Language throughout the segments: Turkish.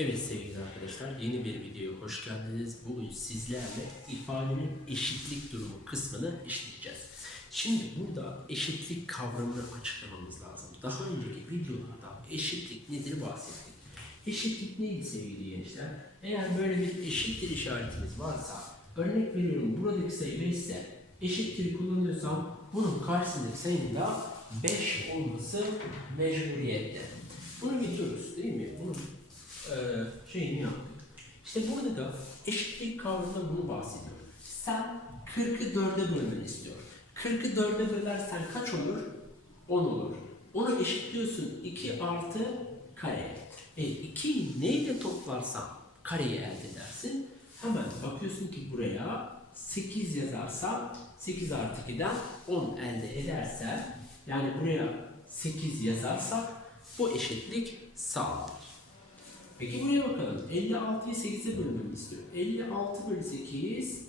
Evet sevgili arkadaşlar yeni bir videoya hoş geldiniz. Bugün sizlerle ifadenin eşitlik durumu kısmını işleyeceğiz. Şimdi burada eşitlik kavramını açıklamamız lazım. Daha önceki videolarda eşitlik nedir bahsettik. Eşitlik neydi sevgili gençler? Eğer böyle bir eşittir işaretimiz varsa örnek veriyorum buradaki sayı 5 ise eşittir kullanıyorsam bunun karşısındaki sayının da 5 olması mecburiyette. Bunu biliyoruz değil mi? Bunun burada da eşitlik kavramında bunu bahsediyor. Sen 40'ı 4'e bölmeni istiyor. 40'ı 4'e bölersen kaç olur? 10 olur. Onu eşitliyorsun 2 artı kare. E 2'yi neyle toplarsan kareyi elde edersin. Hemen bakıyorsun ki buraya 8 yazarsam 8 artı 2'den 10 elde edersen yani buraya 8 yazarsak bu eşitlik sağlanır. Peki buraya bakalım. 56'yı 8'e bölmemi istiyor. 56 bölü 8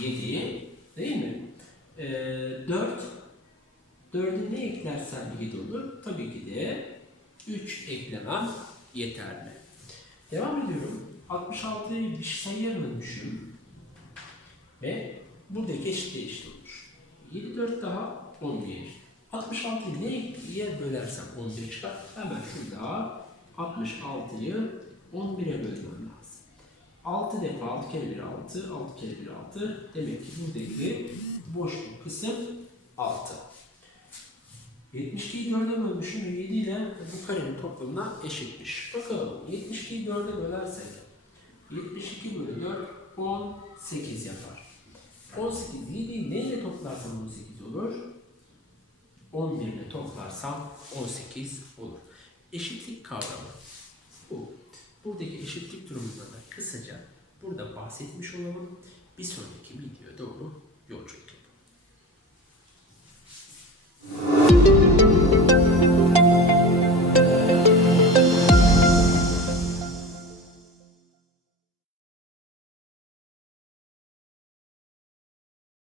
7 değil mi? Ee, 4 4'ü ne eklersen 7 olur. Tabii ki de 3 eklemem yeterli. Devam ediyorum. 66'yı bir sayıya bölmüşüm. Ve buradaki eşit eşit olur. 7 4 daha 11. 66'yı neye bölersem 11 çıkar. Hemen şurada 66'yı 11'e bölmem lazım. 6 defa 6 kere 1 6, 6 kere 1 6. Demek ki buradaki boşluk kısım 6. 72'yi 4'e bölmüşüm ve 7 ile bu karenin toplamına eşitmiş. Bakalım 72'yi 4'e bölersek 72 bölü 4 18 yapar. 18 7'yi neyle toplarsam 18 olur? 11 ile toplarsam 18 olur. Eşitlik kavramı bu. Buradaki eşitlik durumunda da kısaca burada bahsetmiş olalım. Bir sonraki videoya doğru yolculuk